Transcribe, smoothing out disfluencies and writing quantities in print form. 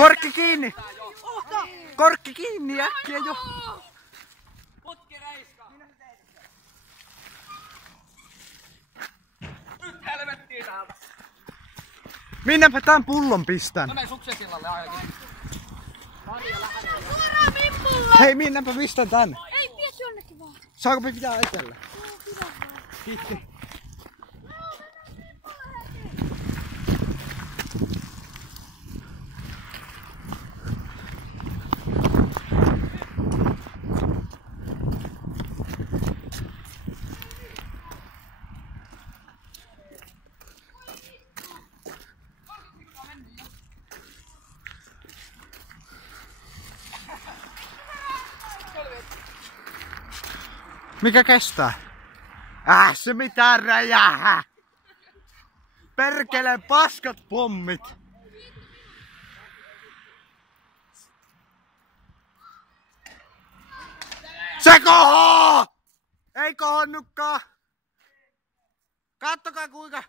Korkki kiinni! Korkki kiinni äkkiä jo! Putki reiska! Nyt helvettiin täältä! Minnepä tän pullon pistän? Mä menen suksesillalle ainakin. Suoraan vimpulla! Hei, minnepä pistän tän? Ei, vie jonnekin vaan. Saanko me pitää etellä? Joo, pidä vaan. Kiitos. Mikä kestää? Se mitään räjää! Perkele paskat pommit! Se kohoo! Ei kohonnutkaan! Kattokaa kuinka